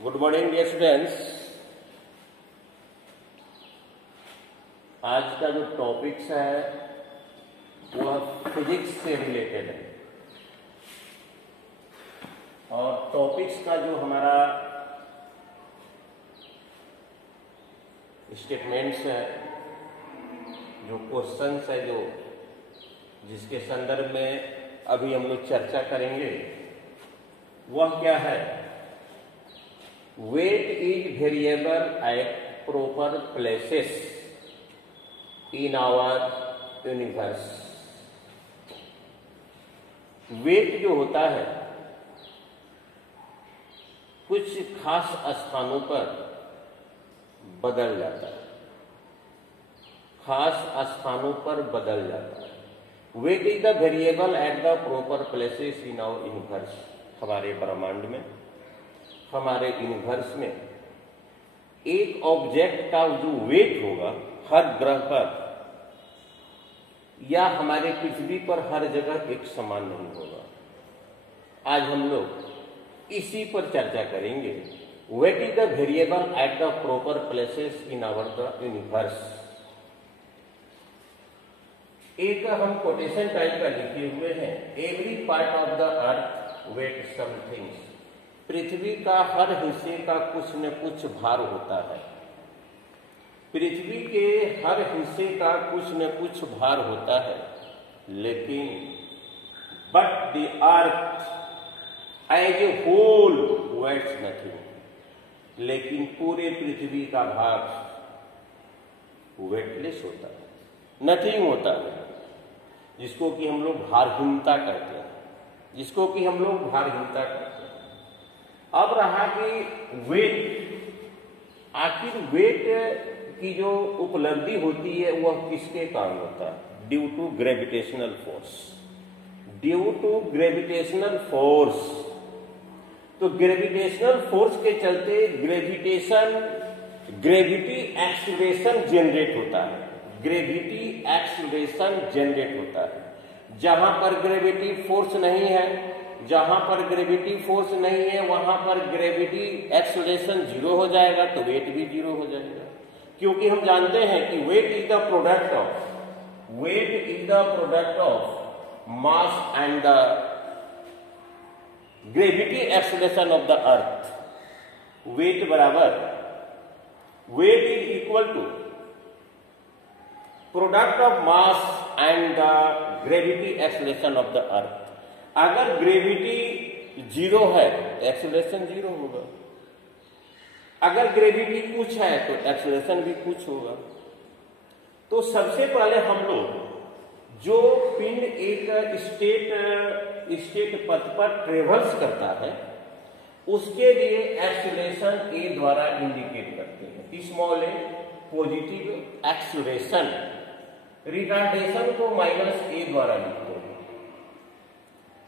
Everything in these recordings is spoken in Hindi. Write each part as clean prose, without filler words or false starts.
Good morning dear students. आज का जो टॉपिक्स है वह फिजिक्स से रिलेटेड है और टॉपिक्स का जो हमारा स्टेटमेंट्स है, जो क्वेश्चंस है, जो जिसके संदर्भ में अभी हम लोग चर्चा करेंगे वह क्या है। Weight is variable at proper places in our universe. Weight जो होता है कुछ खास स्थानों पर बदल जाता है, खास स्थानों पर बदल जाता है। Weight is the variable at the proper places in our universe. हमारे ब्रह्मांड में, हमारे यूनिवर्स में एक ऑब्जेक्ट का जो वेट होगा हर ग्रह पर या हमारे पृथ्वी पर हर जगह एक समान नहीं होगा। आज हम लोग इसी पर चर्चा करेंगे। Weight is the variable at the proper places in our the universe. एक हम कोटेशन टाइप का लिखे हुए हैं, every part of the earth weight somethings. पृथ्वी का हर हिस्से का कुछ न कुछ भार होता है। पृथ्वी के हर हिस्से का कुछ न कुछ भार होता है, लेकिन but the earth as a whole weighs nothing. लेकिन पूरे पृथ्वी का भार वेटलेस होता है, नथिंग होता है, जिसको कि हम लोग भारहीनता कहते हैं, जिसको कि हम लोग भारहीनता कहते हैं। अब रहा कि वेट, आखिर वेट की जो उपलब्धि होती है वह किसके कारण होता है? Due to gravitational force. Due to gravitational force. तो ग्रेविटेशनल फोर्स के चलते ग्रेविटी एक्सीलरेशन जनरेट होता है। ग्रेविटी एक्सीलरेशन जनरेट होता है। जहां पर ग्रेविटी फोर्स नहीं है, जहां पर ग्रेविटी फोर्स नहीं है वहां पर ग्रेविटी एक्सीलरेशन जीरो हो जाएगा, तो वेट भी जीरो हो जाएगा। क्योंकि हम जानते हैं कि weight is the product of mass and the gravity acceleration of the earth. Weight बराबर, weight is equal to product of mass and the gravity acceleration of the earth. अगर ग्रेविटी जीरो है तो एक्सीलरेशन जीरो होगा, अगर ग्रेविटी कुछ है तो एक्सीलरेशन भी कुछ होगा। तो सबसे पहले हम लोग जो पिंड एक स्टेट पथ पर ट्रेवल्स करता है उसके लिए एक्सीलरेशन ए द्वारा इंडिकेट करते हैं। स्मॉल ए पॉजिटिव एक्सीलरेशन, रिटार्डेशन को माइनस ए द्वारा लिखते हैं।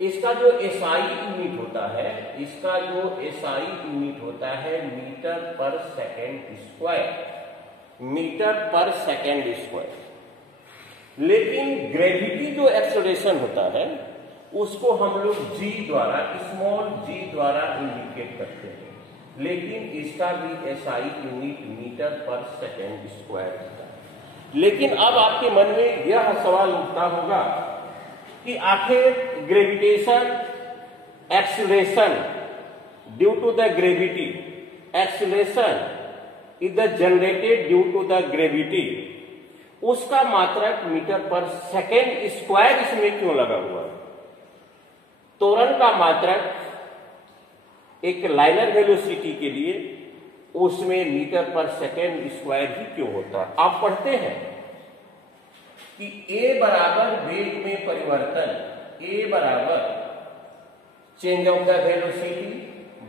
इसका जो एसआई यूनिट होता है, इसका जो एसआई यूनिट होता है मीटर पर सेकेंड स्क्वायर, मीटर पर सेकेंड स्क्वायर। लेकिन ग्रेविटी जो एक्सीलरेशन होता है उसको हम लोग जी द्वारा, स्मॉल जी द्वारा इंडिकेट करते हैं। लेकिन इसका भी एसआई यूनिट मीटर पर सेकेंड स्क्वायर होता है। लेकिन अब आपके मन में यह सवाल उठता होगा कि आखिर gravitation acceleration due to the gravity, acceleration is the generated due to the gravity, उसका मात्रक मीटर पर सेकेंड स्क्वायर इसमें क्यों लगा हुआ है? त्वरण का मात्रक एक लाइनर वेलोसिटी के लिए उसमें मीटर पर सेकेंड स्क्वायर ही क्यों होता है? आप पढ़ते हैं कि A बराबर वेग में परिवर्तन, A बराबर change of the velocity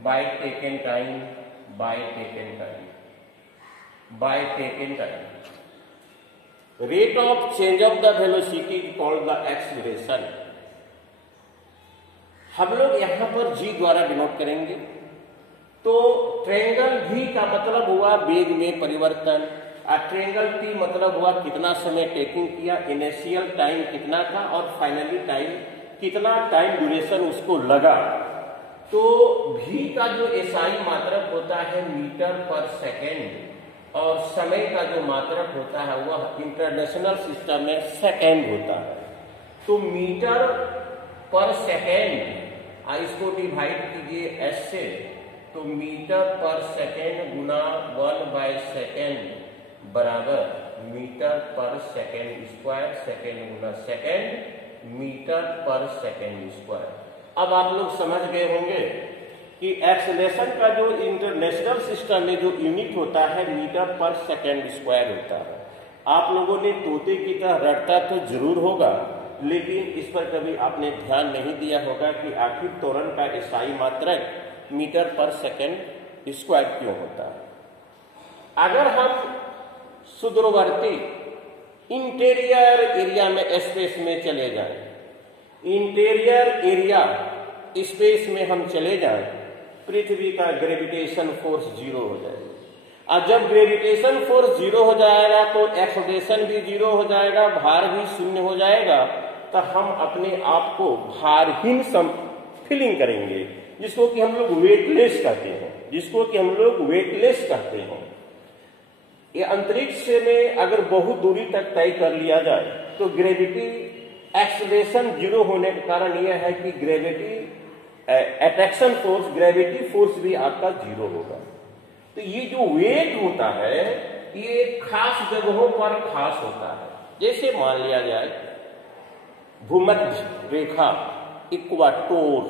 by taken time, by taken time, by taken time. Rate of change of the velocity called the acceleration. हम लोग यहां पर G द्वारा डिनोट करेंगे। तो ट्रायंगल V का मतलब हुआ वेग में परिवर्तन, ट्रायंगल T मतलब हुआ कितना समय टेकिंग किया, इनिशियल टाइम कितना था और फाइनली टाइम कितना, टाइम ड्यूरेशन उसको लगा। तो v का जो एसआई मात्रक होता है मीटर पर सेकेंड और समय का जो मात्रक होता है वह इंटरनेशनल सिस्टम में सेकेंड होता है। तो मीटर पर सेकेंड, इसको डिवाइड कीजिए s से, तो मीटर पर सेकेंड गुना 1/सेकेंड बराबर मीटर पर सेकेंड स्क्वायर, सेकेंड गुना सेकेंड मीटर पर सेकेंड स्क्वायर। अब आप लोग समझ गए होंगे कि एक्सेलरेशन का जो इंटरनेशनल सिस्टम में जो यूनिट होता है मीटर पर सेकेंड स्क्वायर होता है। आप लोगों ने तोते की तरह रटता तो जरूर होगा, लेकिन इस पर कभी आपने ध्यान नहीं दिया होगा कि आखिर त्वरण का एसआई मात्रक मीटर पर सेकेंड स्क्वायर क्यों होता है। अगर हम सुदूरवर्ती इंटीरियर एरिया में स्पेस में चले जाएं, इंटीरियर एरिया स्पेस में हम चले जाएं, पृथ्वी का ग्रेविटेशन फोर्स जीरो हो जाएगा। और जब ग्रेविटेशन फोर्स जीरो हो जाएगा तो एक्सलेशन भी जीरो हो जाएगा, भार भी शून्य हो जाएगा। तो हम अपने आप को भारहीन फीलिंग करेंगे, जिसको कि हम लोग वेटलेस कहते हैं, जिसको कि हम लोग वेटलेस कहते हैं। ये अंतरिक्ष में अगर बहुत दूरी तक तय कर लिया जाए तो ग्रेविटी एक्सलेशन जीरो होने का कारण यह है कि gravity attraction force, gravity force भी आपका जीरो होगा। तो ये जो वेट होता है ये खास जगहों पर खास होता है। जैसे मान लिया जाए भूमध्य रेखा, इक्वाटोर,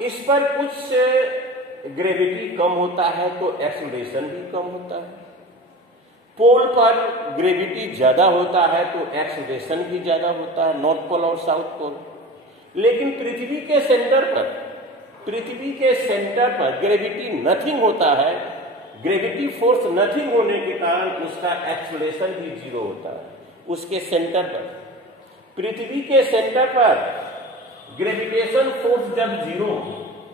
इस पर कुछ ग्रेविटी कम होता है तो एक्सलेशन भी कम होता है। पोल पर ग्रेविटी ज्यादा होता है तो एक्सलेशन भी ज्यादा होता है, नॉर्थ पोल और साउथ पोल। लेकिन पृथ्वी के सेंटर पर ग्रेविटी नथिंग होता है, ग्रेविटी फोर्स नथिंग होने के कारण उसका एक्सलेशन भी जीरो होता है। उसके सेंटर पर, पृथ्वी के सेंटर पर ग्रेविटेशन फोर्स जब जीरो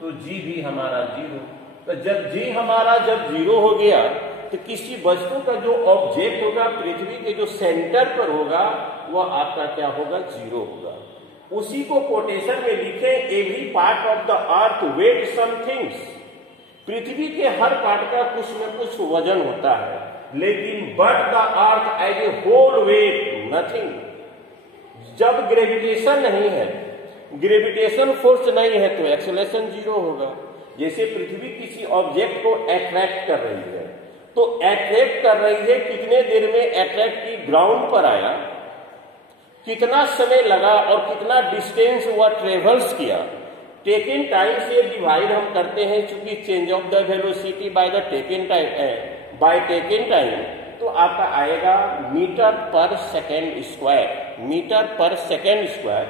तो जी भी हमारा जीरो। तो जब जी हमारा जब जीरो हो गया तो किसी वस्तु का जो ऑब्जेक्ट होगा पृथ्वी के जो सेंटर पर होगा वह आपका क्या होगा, जीरो होगा। उसी को कोटेशन में लिखे, every part of the earth weight somethings. पृथ्वी के हर पार्ट का कुछ न कुछ वजन होता है, लेकिन but the earth as a whole weight nothing. जब ग्रेविटेशन नहीं है, ग्रेविटेशन फोर्स नहीं है तो एक्सेलरेशन जीरो होगा। जैसे पृथ्वी किसी ऑब्जेक्ट को अट्रैक्ट कर रही है तो अट्रैक्ट कर रही है, कितने देर में अट्रैक्ट की ग्राउंड पर आया, कितना समय लगा और कितना डिस्टेंस हुआ ट्रेवल्स किया, टेकन टाइम से डिवाइड हम करते हैं, चूंकि change of the velocity by the taken time, by taken time, तो आपका आएगा मीटर पर सेकेंड स्क्वायर, मीटर पर सेकेंड स्क्वायर।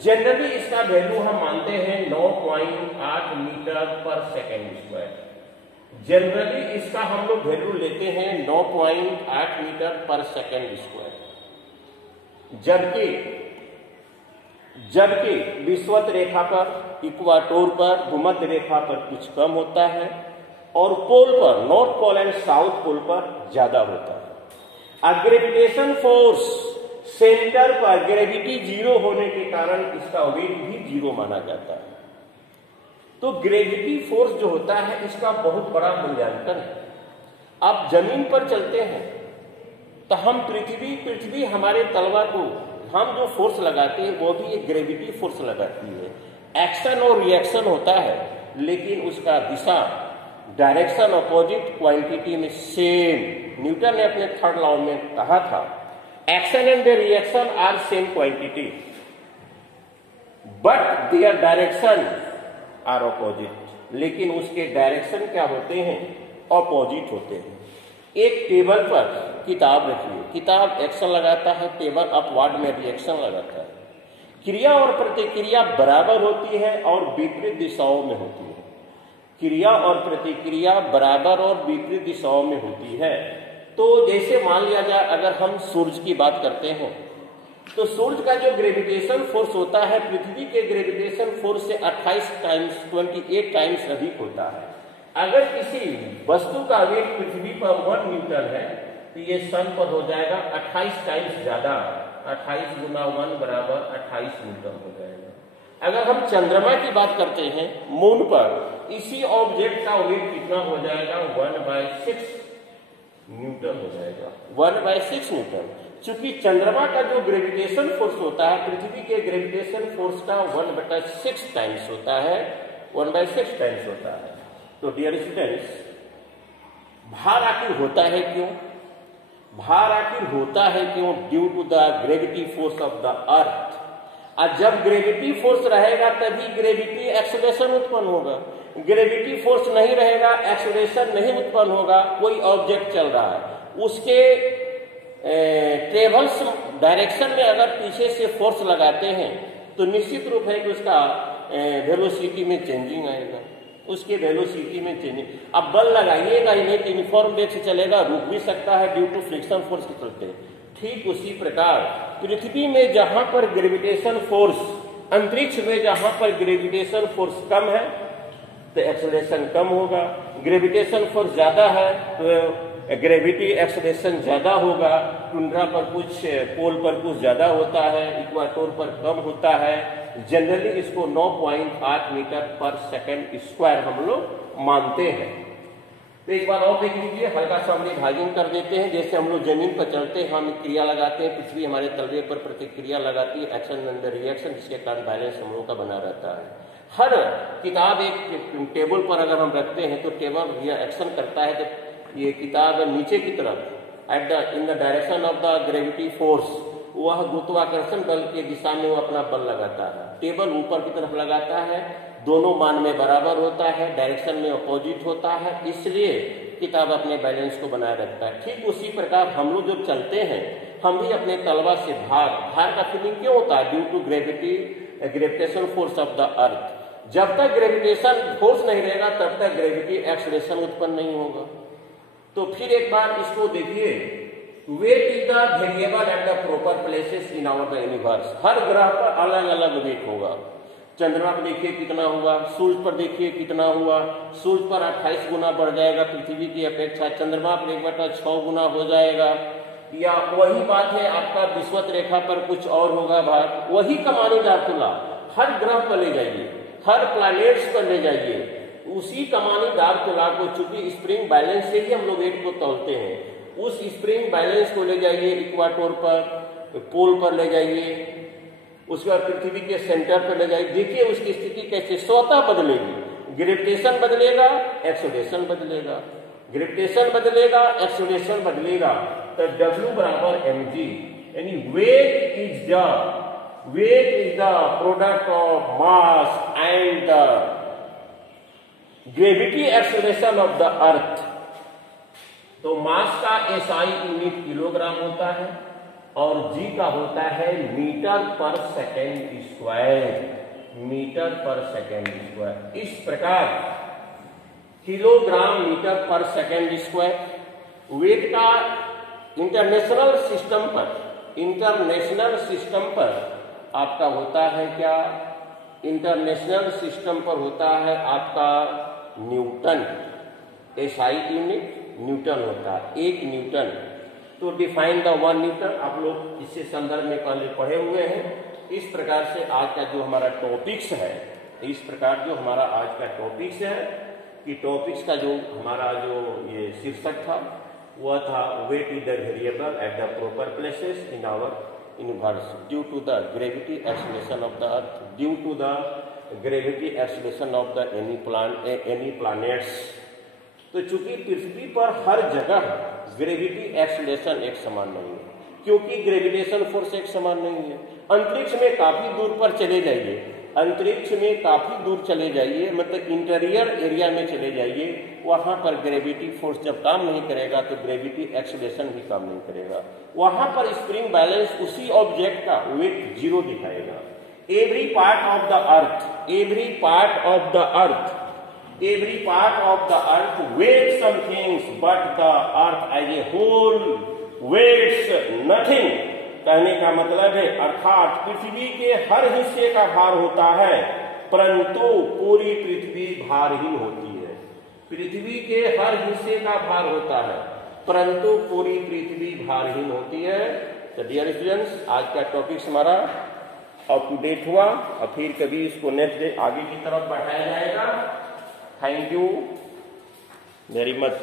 जनरली इसका वैल्यू हम मानते हैं 9.8 मीटर पर सेकेंड स्क्वायर। जनरली इसका हम लोग वैल्यू लेते हैं 9.8 मीटर पर सेकेंड स्क्वायर। जबकि विषुवत रेखा पर, इक्वाटोर पर, भूमध्य रेखा पर कुछ कम होता है और पोल पर, north pole and south pole पर ज्यादा होता है। ग्रेविटेशन फोर्स सेंटर पर ग्रेविटी जीरो होने के कारण इसका वेट भी जीरो माना जाता है। तो ग्रेविटी फोर्स जो होता है इसका बहुत बड़ा मूल्यांकन है। आप जमीन पर चलते हैं तो हम पृथ्वी हमारे तलवा को हम जो फोर्स लगाते हैं वो भी एक ग्रेविटी फोर्स लगाती है। एक्शन और रिएक्शन होता है, लेकिन उसका दिशा, डायरेक्शन अपोजिट क्वांटिटी में सेम। न्यूटन ने अपने थर्ड लॉ में कहा था action and the reaction are same quantity but their direction are opposite. लेकिन उसके डायरेक्शन क्या होते हैं, अपोजिट होते हैं। एक टेबल पर किताब रखिए, किताब एक्शन लगाता है, टेबल अपवर्ड में रिएक्शन लगाता है। क्रिया और प्रतिक्रिया बराबर होती है और विपरीत दिशाओं में होती है। क्रिया और प्रतिक्रिया बराबर और विपरीत दिशाओं में होती है। तो जैसे मान लिया जाए अगर हम सूर्य की बात करते हैं तो सूर्य का जो ग्रेविटेशन फोर्स होता है पृथ्वी के ग्रेविटेशन फोर्स से 28 टाइम्स अधिक होता है। अगर किसी वस्तु का वेट पृथ्वी पर 1 न्यूटन है तो ये सन पर हो जाएगा 28 टाइम्स ज्यादा, 28 गुना 1 बराबर 28 न्यूटन हो जाएगा। अगर हम चंद्रमा की बात करते हैं मून पर, इसी ऑब्जेक्ट का वेट कितना हो जाएगा, 1/6 न्यूटन हो जाएगा, 1/6 न्यूटन। चूंकि चंद्रमा का जो ग्रेविटेशन फोर्स होता है पृथ्वी के ग्रेविटेशन फोर्स का 1/6 टाइम्स होता है, 1/6 टाइम्स होता है। तो डियर स्टूडेंट्स, भार आखिर होता है क्यों? भार आखिर होता है क्यों? Due to the gravity force of the earth. और जब ग्रेविटी फोर्स रहेगा तभी ग्रेविटी एक्सेलरेशन उत्पन्न होगा। ग्रेविटी फोर्स नहीं रहेगा, एक्सेलरेशन नहीं उत्पन्न होगा। कोई ऑब्जेक्ट चल रहा है, उसके ट्रेवल्स डायरेक्शन में अगर पीछे से फोर्स लगाते हैं तो निश्चित रूप है कि उसका वेलोसिटी में चेंजिंग आएगा, उसके वेलोसिटी में चेंजिंग। अब बल लगाइएगा ही नहीं तो यूनिफॉर्म वेग से चलेगा, रुक भी सकता है ड्यू टू फ्रिक्शन फोर्स के चलते। ठीक उसी प्रकार पृथ्वी में जहां पर ग्रेविटेशन फोर्स, अंतरिक्ष में जहां पर ग्रेविटेशन फोर्स कम है तो एक्सेलरेशन कम होगा, ग्रेविटेशन फोर्स ज्यादा है तो ग्रेविटी एक्सेलरेशन ज्यादा होगा। टुंड्रा पर कुछ, पोल पर कुछ ज्यादा होता है, इक्वाटोर पर कम होता है। जनरली इसको 9.8 मीटर पर सेकंड स्क्वायर हम लोग मानते हैं। तो एक बार और देख लीजिए, हल्का सा हम विभाजन कर देते हैं। जैसे हम लोग जमीन पर चलते हैं, हम क्रिया लगाते हैं, पृथ्वी हमारे तलवे पर प्रतिक्रिया लगाती है, एक्शन एंड रिएक्शन, जिसके कारण बैलेंस हम लोग का बना रहता है। हर किताब एक टेबल पर अगर हम रखते हैं तो टेबल रिएक्शन करता है। जब ये किताब नीचे की तरफ in the direction of the gravity force, वह गुरुत्वाकर्षण बल के दिशा में वो अपना बल लगाता है। टेबल ऊपर की तरफ लगाता है, दोनों मान में बराबर होता है, डायरेक्शन में अपोजिट होता है, इसलिए किताब अपने बैलेंस को बनाए रखता है। ठीक उसी प्रकार हम लोग जब चलते हैं, हम भी अपने तलवा से भार का फीलिंग क्यों होता है? Due to gravitation force of the earth. जब तक ग्रेविटेशन फोर्स नहीं रहेगा तब तक ग्रेविटी एक्सेलरेशन उत्पन्न नहीं होगा। तो फिर एक बार इसको देखिए, weight is the variable at the proper places in our the universe. हर ग्रह पर अलग अलग वेट होगा। चंद्रमा पर देखिए कितना हुआ, सूर्य पर देखिए कितना हुआ। सूर्य पर 28 गुना बढ़ जाएगा पृथ्वी की अपेक्षा, चंद्रमा पर 1/6 गुना हो जाएगा। या वही बात है आपका विषुवत रेखा पर कुछ और होगा भार। वही कमानीदार तुला हर ग्रह पर ले जाइए, हर प्लैनेट्स पर ले जाइए, उसी कमानीदार तुला को, चूंकि स्प्रिंग बैलेंस से ही हम लोग वेट को तौलते हैं, उस स्प्रिंग बैलेंस को ले जाइए इक्वाटोर पर, पोल पर ले जाइए, उसके बाद पृथ्वी के सेंटर पर ले जाइए। देखिए उसकी स्थिति कैसे स्वतः बदलेगी। ग्रेविटेशन बदलेगा, एक्सेलरेशन बदलेगा, ग्रेविटेशन बदलेगा, एक्सेलरेशन बदलेगा। तो W बराबर mg, यानी weight is the product of mass and the gravity acceleration of the earth. तो मास का SI यूनिट किलोग्राम होता है और G का होता है मीटर पर सेकेंड स्क्वायर, मीटर पर सेकेंड स्क्वायर। इस प्रकार किलोग्राम मीटर पर सेकेंड स्क्वायर वेट का इंटरनेशनल सिस्टम पर आपका होता है क्या? इंटरनेशनल सिस्टम पर होता है आपका न्यूटन। SI यूनिट न्यूटन होता है, 1 न्यूटन। तो डिफाइन द 1 न्यूटन, आप लोग इससे संदर्भ में पहले पढ़े हुए हैं। इस प्रकार से आज का जो हमारा टॉपिक्स है, इस प्रकार जो हमारा आज का टॉपिक्स है कि टॉपिक्स का जो हमारा जो ये शीर्षक था वह था weight is the variable at the proper places in our universe due to the gravity acceleration of the earth, due to the gravity acceleration of the any planets. तो चूंकि पृथ्वी पर हर जगह ग्रेविटी एक्सेलरेशन एक समान नहीं है, क्योंकि ग्रेविटेशन फोर्स एक समान नहीं है। अंतरिक्ष में काफी दूर पर चले जाइए, अंतरिक्ष में काफी दूर चले जाइए, मतलब इंटीरियर एरिया में चले जाइए, वहां पर ग्रेविटी फोर्स जब काम नहीं करेगा तो ग्रेविटी एक्सेलरेशन भी काम नहीं करेगा। वहां पर स्प्रिंग बैलेंस उसी ऑब्जेक्ट का वेट 0 दिखाएगा। Every part of the earth, every part of the earth, every part of the earth weighs some things, but the earth as a whole weighs nothing। कहने का मतलब है अर्थात पृथ्वी के हर हिस्से का भार होता है, परंतु पूरी पृथ्वी भारहीन होती है। पृथ्वी के हर हिस्से का भार होता है, परंतु पूरी पृथ्वी भारहीन होती है। तो डियर स्टूडेंट्स, आज का टॉपिक हमारा अप टू डेट हुआ और फिर कभी इसको नेक्स्ट डे आगे की तरफ बढ़ाया जाएगा। Thank you very much.